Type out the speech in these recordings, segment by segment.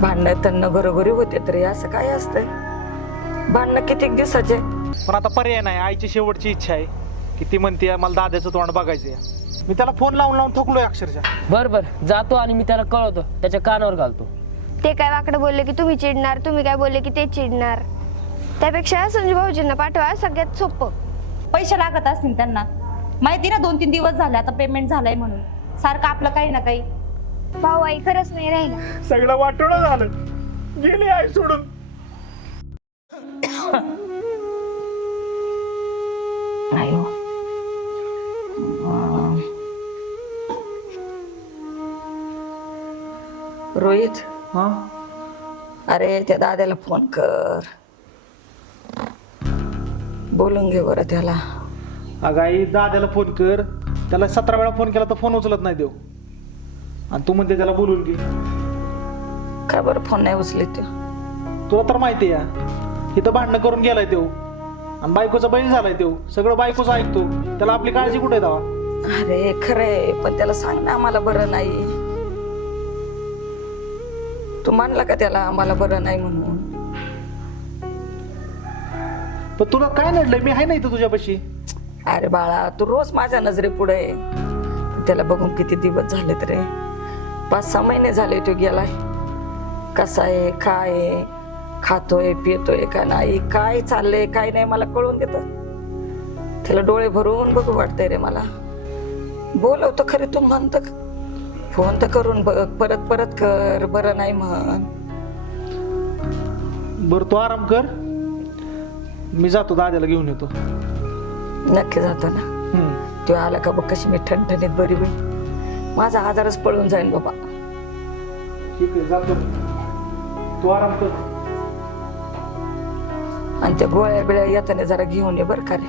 भांडणं त्यांना घरोघरी होते तरी असं काय असतंय? भांडणं किती दिवसाचे? पण आता पर्याय नाही. आईची शेवटची इच्छा आहे की ती म्हणते मला दादाचं तोंड बघायचंय. मी त्याला फोन लावून लावून थकलोय अक्षरशः. बर जातो आणि मी त्याला कळवतो, त्याच्या कानावर घालतो. ते काय वाकडं बोलले की तुम्ही चिडणार, तुम्ही काय बोलले की ते चिडणार. त्यापेक्षा संजू भाऊजींना पाठवा, सगळ्यात सोपं. पैसे लागत असतील त्यांना, माहिती ना 2-3 दिवस झाले आता पेमेंट झालंय म्हणून. सारखं आपलं काही ना काही. भाऊ आई खरंच नाही राहिला. सगळं वाटोळं झालं. गेली आई सोडून. नाही रोहित, हा अरे त्या दादाला फोन कर, बोलून घे बरं त्याला. अगं आई दादाला फोन कर. त्याला 17 वेळा फोन केला तर फोन उचलत नाही देव. आणि तू म्हणते त्याला बोलून घे. का बरं फोन नाही उचले ते? तुला तर माहिती आहे इथं भांडणं करून गेलाय देव आणि बायकोचा बैल झालाय देव. सगळं बायकोच ऐकतो. त्याला आपली काळजी कुठे दावा? अरे खरंय, पण त्याला सांग ना आम्हाला बरं नाही. तू मानला का त्याला आम्हाला बरं नाही म्हणून? पण तुला काय नडलंय? मी आहे ना इथं तुझ्यापाशी. अरे बाळा, तू रोज माझ्या नजरे पुढे. त्याला बघून किती दिवस झाले रे? 5-6 महिने झाले तो गेलाय. कसा आहे, काय आहे, खातोय पितोय का नाही, काय चाललंय काय नाही मला कळून देत. त्याला डोळे भरून बघू वाटतंय रे मला. बोलवतो खरे तू म्हणत, फोन तर करून बघ, परत परत कर, बरं नाही म्हण. बरं तू आराम कर, मी जातो दादाला घेऊन येतो. नक्की जातो ना? तो आला का बघ कशी मी ठणठणीत बरी होईल. माझा आजारच पळून जाईन बाबा. ठीक आहे जातो, तू आराम कर. आणि त्या गोळ्या बिळ्या येताना जरा घेऊन ये बरं का रे.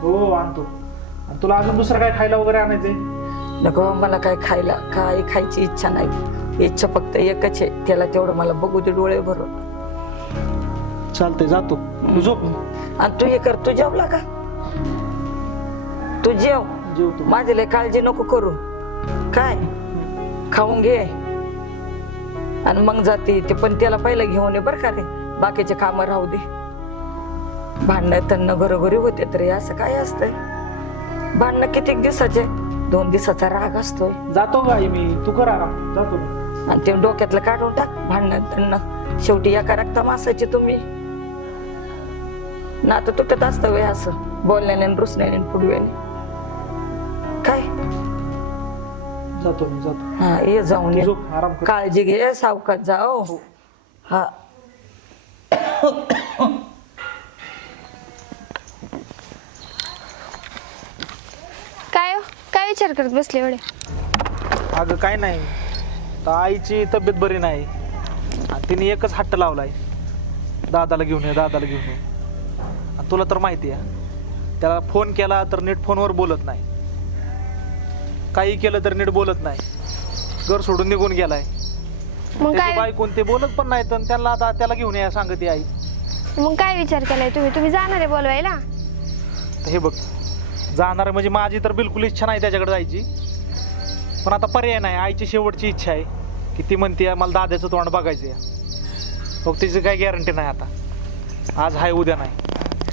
हो आणतो. आणि तुला अजून दुसरं काय खायला वगैरे आणायचंय? नको, मला काय खायची इच्छा नाही. इच्छा फक्त एकच आहे, त्याला तेवढं मला बघू दे डोळे भरून. चालतंय जातो, तू झोप. आणि तू हे कर, तू जेवला का? तू जेव. जेवतो. माझी लय काळजी नको करू. काय खाऊन घे आणि मग जाते ते. पण त्याला पहिलं घेऊन ये बरं का रे, बाकीचे कामं राहू दे. भांडणं त्यांना घरोघरी होते तरी असं काय असतंय? भांडणं किती दिवसाचे? 2 दिवसाचा राग असतोय. जातो गाई मी, तू कर आराम, जातो मी. आणि ते डोक्यातलं काढून टाक. भांडणं त्यांना शेवटी एका रक्ता मासायचे तुम्ही. नातं तुटत असतं वय असं बोलण्याने रुसण्याने फुडव्याने. काय जातो मी, जातो. हा ये जाऊन ये. तू झोप, आराम कर. काळजी घे, सावकाश जाओ. हा काय हो? काय विचार करत बसले एवढे? अगं काय नाही, तर आईची तब्येत बरी नाही आणि तिने एकच हट्ट लावलाय, दादाला घेऊन ये, दादाला घेऊन ये. आणि तुला तर माहिती आहे त्याला फोन केला तर नीट फोनवर बोलत नाही, काही केलं तर नीट बोलत नाही. घर सोडून निघून गेलाय. मग त्याची काय बायकोन ते बोलत पण नाही, तर त्याला आता त्याला घेऊन या सांगते आई. मग काय विचार केलाय तुम्ही जाणार आहे बोलवायला? तर हे बघ, जाणार म्हणजे माझी तर बिलकुल इच्छा नाही त्याच्याकडे जायची. पण आता पर्याय नाही. आईची शेवटची इच्छा आहे की ती म्हणते मला दादाचं तोंड बघायचं. मग तिची काही गॅरंटी नाही. आता आज हाय उद्या नाही.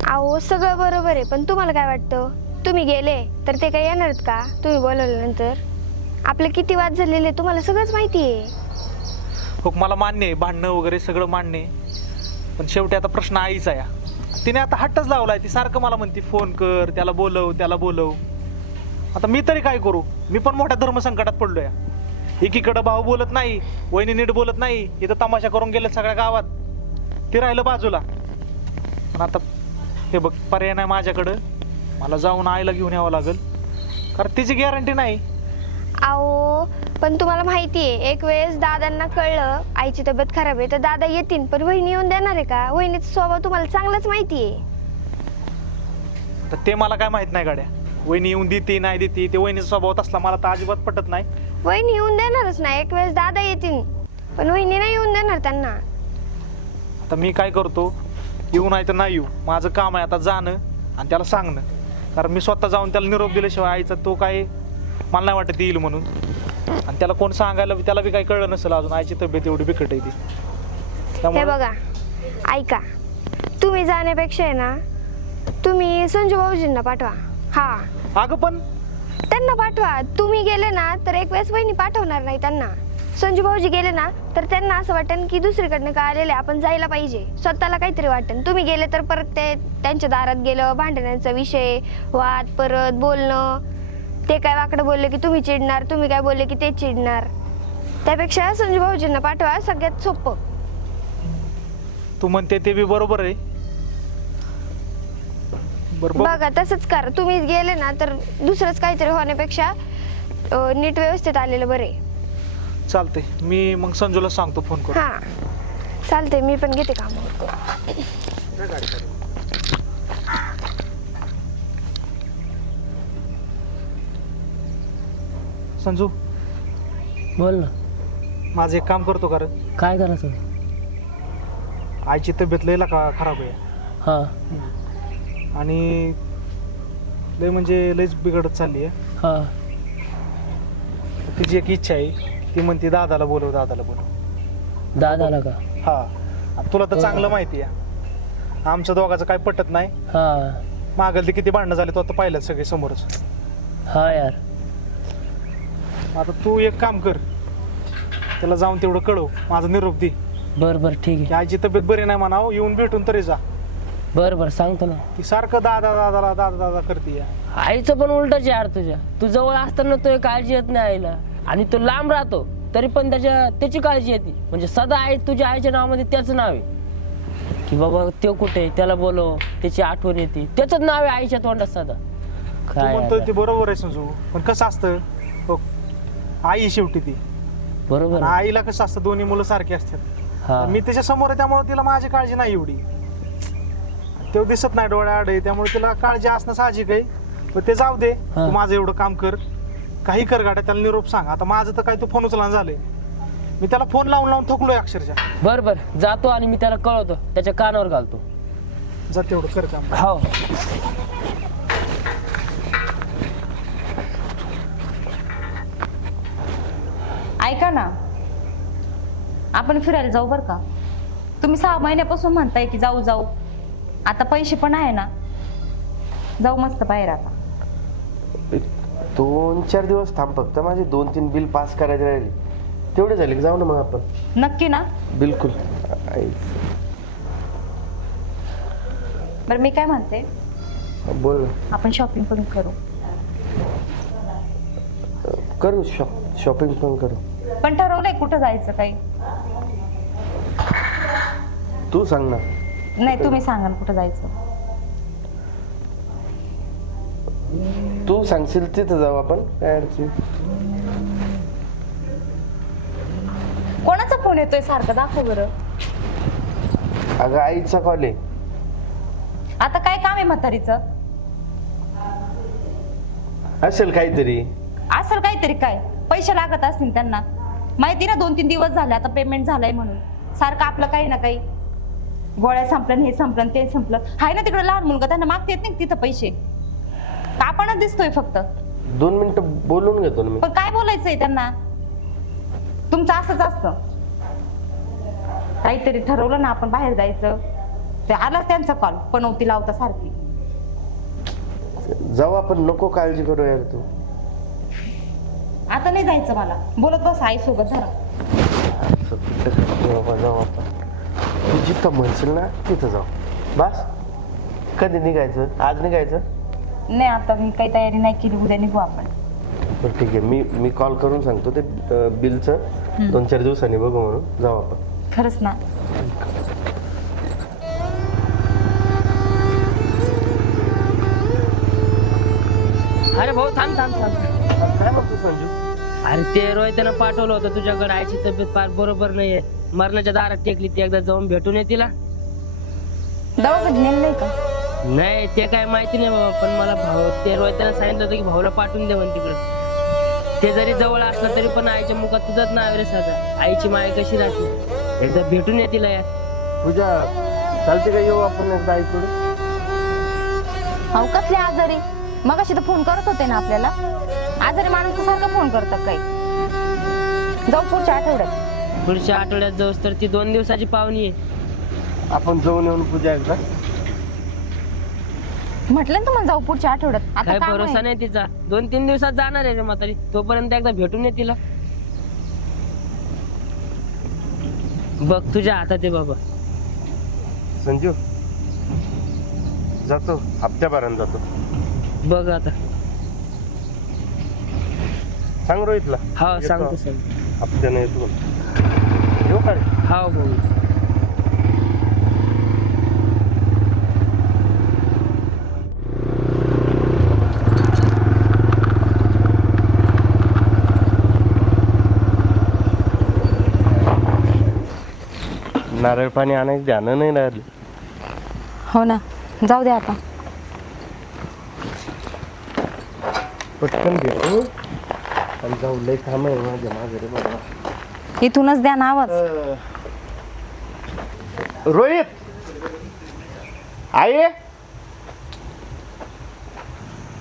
अहो सगळं बरोबर आहे, पण तुम्हाला काय वाटतं? तुम्ही गेले तर ते काय येणार आहेत का? तुम्ही बोलवल्यानंतर आपले किती वाद झालेले तुम्हाला सगळंच माहिती आहे. हो मला मान्य आहे, भांडणं वगैरे सगळं मान्य आहे. पण शेवटी आता प्रश्न आईचा आहे. तिने आता हट्टच लावलाय. ती सारखं मला म्हणते फोन कर, त्याला बोलव, त्याला बोलव. आता मी तरी काय करू? मी पण मोठ्या धर्मसंकटात पडलोय. एकीकडं भाऊ बोलत नाही, वहिनी नीट बोलत नाही, इथं तमाशा करून गेले सगळ्या गावात, ते राहिलं बाजूला. पण आता हे बघ, पर्याय नाही माझ्याकडं. मला जाऊन आईला घेऊन यावं लागेल, कारण तिची गॅरंटी नाही. अहो पण तुम्हाला माहिती आहे, एक वेळेस दादांना कळलं आईची तब्येत खराब आहे तर दादा येतील, पण वहिनी येऊन देणार आहे का? वहिनीचा स्वभाव तुम्हाला चांगलाच माहिती आहे. तर ते मला काय माहित नाही गाड्या. वहिनी येऊन देते नाही देते, ते वहिनीचा स्वभाव असला मला तर अजिबात पटत नाही. वहिनी येऊन देणारच नाही. एक वेळेस दादा येतील, पण वहिनी नाही येऊन देणार त्यांना. आता मी काय करतो, येऊ नाही तर नाही येऊ, माझं काम आहे आता जाणं आणि त्याला सांगणं. कारण मी स्वतः जाऊन त्याला निरोप दिल्याशिवाय आईचा तो काय मला नाही वाटत येईल म्हणून. आणि त्याला कोण सांगायला, त्याला बी काही कळलं नसेल अजून आईची तब्येत एवढी बिकट आहे ती. हे त्यामुळे बघा, ऐका, तुम्ही जाण्यापेक्षा आहे ना, तुम्ही संजू भाऊजींना पाठवा. हा, अगं पण त्यांना पाठवा. तुम्ही गेले ना तर एक वेळेस वहिनी पाठवणार नाही त्यांना. संजू भाऊजी गेले ना तर त्यांना असं वाटेल की दुसरीकडनं काय आलेले, आपण जायला पाहिजे, स्वतःला काहीतरी वाटेल. तुम्ही गेले तर परत ते त्यांच्या दारात गेलं, भांडणाचा विषय, वाद, परत बोलणं, ते काय वाकडं बोलले की तुम्ही चिडणार, तुम्ही काय बोलले की ते चिडणार. त्यापेक्षा संजू भाऊजींना पाठवा, सगळ्यात सोपं. तू म्हणते ते बी बरोबर आहे. बरोबर. बघा, तसंच करा. तुम्ही गेले ना तर दुसरंच काहीतरी होण्यापेक्षा नीट व्यवस्थित आलेलं बरे. चालतंय, मी मग संजूला सांगतो फोन करून. हा, चालतंय, मी पण घेते कामावर. संजू, बोल ना, माझं एक काम करतो का रे? काय करायचं? आईची तब्येत लय का खराब आहे हां आणि लय म्हणजे लयच बिघडत चालली आहे. हां. तिची एक इच्छा आहे, ती म्हणते दादाला बोलव, दादाला बोलव. दादाला का? हा, तुला तर चांगलं माहिती आहे आमच्या दोघांचं काय पटत नाही. हां. मागल ते किती भांडणं झाले तो आता पाहिलं सगळे समोरच. हा यार, आता तू एक काम कर, त्याला जाऊन तेवढं कळव, माझा निरोप दे बरं बरं ठीक की आहे. आईची तब्येत बरी नाही म्हणावं, येऊन भेटून तरी जा. बरं बरं सांगतो ना. ती सारखं दादा दादाला दादा दादा करते. आईचं पण उलटच यार तुझ्या. तू जवळ असताना तो काळजी येत नाही आईला, आणि तो लांब राहतो तरी पण त्याची काळजी येते. म्हणजे सदा आई तुझ्या आईच्या नावामध्ये त्याचं नाव आहे की बाबा तो कुठे, त्याला बोलव, त्याची आठवण येते, त्याचंच नाव आहे आईच्या तोंडात सदा. तू काय म्हणतोय यार. ते बरोबर आहे संजू, पण कसं असतं बघ, आई शेवटी ती, बरोबर आणि आहे. आईला कसं असतं दोन्ही मुलं सारखी असतात. हा मी तिच्या समोर आहे त्यामुळे तिला माझी काळजी नाही एवढी. ते दिसत नाही डोळ्याआड आहे त्यामुळे तिला काळजी असणं साहजिक आहे. पण ते जाऊ दे, हा. तू माझं एवढं काम कर, काही कर गाड्या, त्याला निरोप सांग. आता माझं तर काय तू फोन उचलून झालंय, मी त्याला फोन लावून लावून थकलोय अक्षरशः. बरं बरं जातो आणि मी त्याला कळवतो, त्याच्या कानावर घालतो. जा तेवढं कर काम. हो. ऐका ना, आपण फिरायला जाऊ बरं का. तुम्ही 6 महिन्यापासून म्हणताय की जाऊ जाऊ, आता पैसे पण आहे ना, जाऊ मस्त बाहेर. आता 2-4 दिवस थांब, फक्त माझे 2-3 बिल पास करायचे राहिले, तेवढे झाले की जाऊ ना मग आपण. नक्की ना? बिलकुल. बरं, मी काय म्हणते, बोल ना. आपण शॉपिंग पण करू. करू शॉपिंग पण करू. पण ठरवलंय कुठं जायचं काही? तू सांग ना. नाही, तुम्ही सांगा ना कुठं जायचं. तू सांगशील तिथं जाऊ आपण, काय अडचण. कोणाचा फोन येतोय सारखा? दाखव बरं. अगं आईचा कॉल आहे. आता काय काम आहे म्हातारीचं? असेल काहीतरी. असेल काहीतरी. काय पैसे लागत असतील त्यांना, माहिती ना, 2-3 दिवस झाले आता पेमेंट झालंय म्हणून. सारखं आपलं काही ना काही, गोळ्या संपलं, हे संपलं, ते संपलं. हाय ना तिकडे लहान मुलगा, त्यांना मागता येत नाही तिथं पैसे. आपणच दिसतोय फक्त. 2 मिनिटं बोलून घेतो ना मी. पण काय बोलायचंय त्यांना? तुमचं असंच असतं. काहीतरी ठरवलं ना आपण बाहेर जायचं, ते आलाच त्यांचा कॉल, पनवती लावता सारखी. जाऊ आपण, नको काळजी करू यार तू. आता नाही जायचं मला, बोलत बस आई सोबत. जरा जाऊ आपण, तू जिथं म्हणशील ना तिथं जाऊ. बस. कधी निघायचं? आज निघायचं? नाही, आता मी काही तयारी नाही केली, उद्या निघू आपण. बरं ठीक आहे, मी कॉल करून सांगतो ते बिलचं, 2-4 दिवसांनी बघू म्हणून जाऊ आपण. खरंच ना? अरे भाऊ थांब थांब थांब. काय म्हणतो संजू? अरे ते रोहित्यानं पाठवलं होतं तुझ्याकडे, आईची तब्येत फार बरोबर नाहीये, मरणाच्या दारात टेकली, ती एकदा जाऊन भेटून ये तिला. दवाखान्यात नेलंय का? नाही ते काय माहिती नाही बाबा, पण मला ते रोहित्यानं सांगितलं होतं की भाऊला पाठवून दे म्हण तिकडं. ते जरी जवळ असलं तरी पण आईच्या मुखात तुझंच नाव रे साधा. आईची माय कशी राहते, एकदा भेटून ये तिला यार. पूजा, चालते का येऊ आपण एकदा आईकडे? अहो कसले आजारी? मग अशी तर फोन करत होते ना आपल्याला. आजारी माणूस सारखं फोन करतात काही. जाऊ पुढच्या आठवड्यात. पुढच्या आठवड्यात जाऊस तर ती 2 दिवसाची पाहुणी आहे. आपण जाऊन येऊन पूजा एकदा. म्हटलं ना तुम्हाला जाऊ पुढच्या आठवड्यात. आता काय काम भरोसा आहे. नाही तिचा. 2-3 दिवसात जाणार आहे रे म्हातारी. तोपर्यंत एकदा भेटून ये तिला. बघ तुझ्या हातात आहे बाबा. संजू जातो, हप्त्याभरानं जातो. बघ आता. सांग रोहितला. हा येतो. सांगतो सांगतो. हप्त्यानं येतो. येऊ का रे? हा भाऊ. नारळ पाणी आणायचं ध्यान नाही राहिलं. हो ना, जाऊ दे आता. पटकन घेतो आणि जाऊ. लय काम आहे माझ्या मागे रे बाबा. इथूनच द्या ना आवाज. रोहित, आई,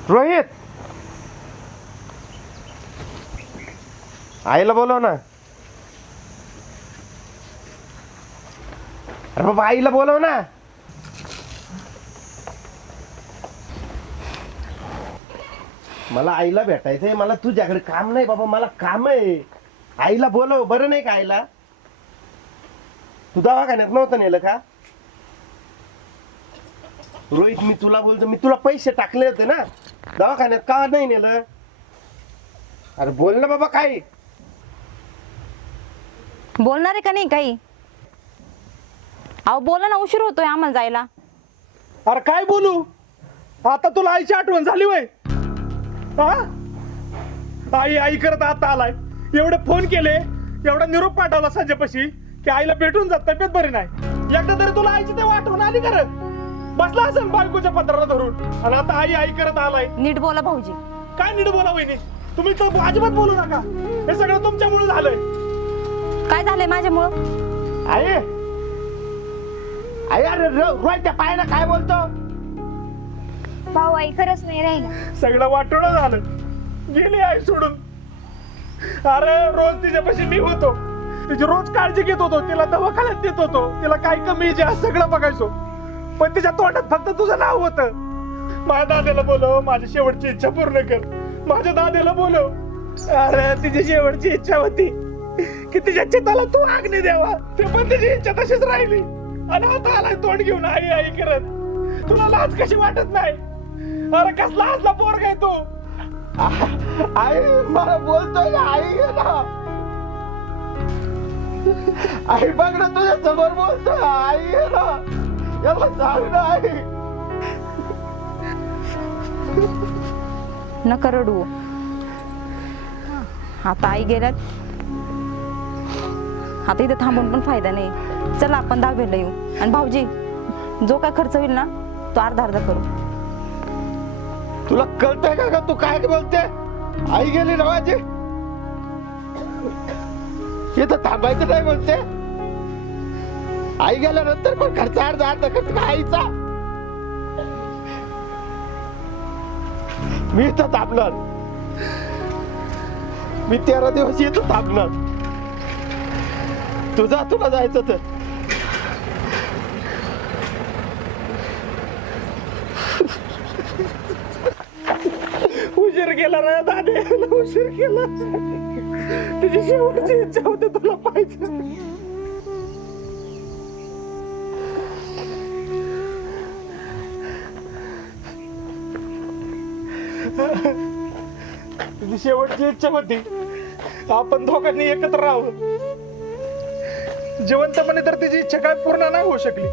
रोहित, आईला बोलव ना. अरे बाबा आईला बोलव ना. मला आईला भेटायचंय. मला तुझ्याकडे काम नाही बाबा, मला काम आहे. आईला बोलव. बरं नाही का आईला? तू दवाखान्यात नव्हतं नेलं का? रोहित मी तुला बोलतो, मी तुला पैसे टाकले होते ना दवाखान्यात, का नाही नेलं? अरे बोल ना बाबा. काय बोलणार आहे का नाही काही? अहो बोला ना, उशीर होतोय आम्हाला जायला. अरे काय बोलू आता? तुला आईची आठवण झाली वय? हा, आई आई करत आता आलाय. एवढे फोन केले, एवढा निरोप पाठवला संजयपाशी की आईला भेटून जात, तब्येत बरी नाही. एकदा तरी तुला आईची तेव्हा आठवण आली करत? बसला असेल बायकोच्या पत्राला धरून आणि आता आई आई करत आलाय. नीट बोला भाऊजी. काय नीट बोला वहिनी? तुम्ही तर अजिबात बोलू नका. हे सगळं तुमच्यामुळे झालंय. काय झालंय माझ्यामुळं? आई, आई अरे रोहितच्या पायाला काय बोलतो? भाऊ आई खरंच नाही राहिला. सगळं वाटोळं झालं. गेली आई सोडून. अरे रोज तिच्यापाशी मी होतो, तिची रोज काळजी घेत होतो, तिला दवाखान्यात देत होतो, तिला काय कमी जे सगळं बघायचो. पण तिच्या तोंडात फक्त तुझं नाव होतं. माझ्या दादाला बोलव, माझी शेवटची इच्छा पूर्ण कर. माझ्या दादाला बोलव. अरे तिची शेवटची इच्छा होती की तिच्या चिताला तू अग्नी द्यावा. ते पण तिची इच्छा तशीच राहिली. आणि आता आलाय तोंड घेऊन आई आई करत. तुला लाज कशी वाटत नाही? अरे कसला हसला पोरग आहे तू? आई मला बोलतोय ना. आई ये ना. आई बघ ना, तुझ्या समोर बोलतोय. आई ये ना. याला सांग ना आई. नका रडू. आता आई गेल्यात. आता इथे थांबून पण फायदा नाही. चला आपण 10वीला येऊ. आणि भाऊजी, जो काय खर्च होईल ना तो अर्धा करू. तुला कळतंय का तू काय बोलते? आई गेली ना माझी. इथं थांबायचं नाही बोलते. आई गेल्यानंतर पण खर्च अर्धा खर्च का आईचा? मी इथं थांबणार. मी 13 दिवस इथं थांबणार. तुला जायचं तर उशीर केला रे दादे, उशीर केला. तिची शेवटची इच्छा होती तुला पाहिजे. तिची शेवटची इच्छा होती आपण दोघांनी एकत्र राहावं. जिवंतपणे तर तिची इच्छा काय पूर्ण नाही होऊ शकली.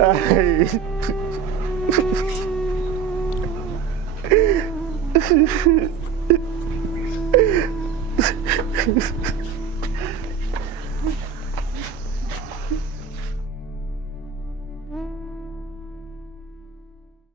आई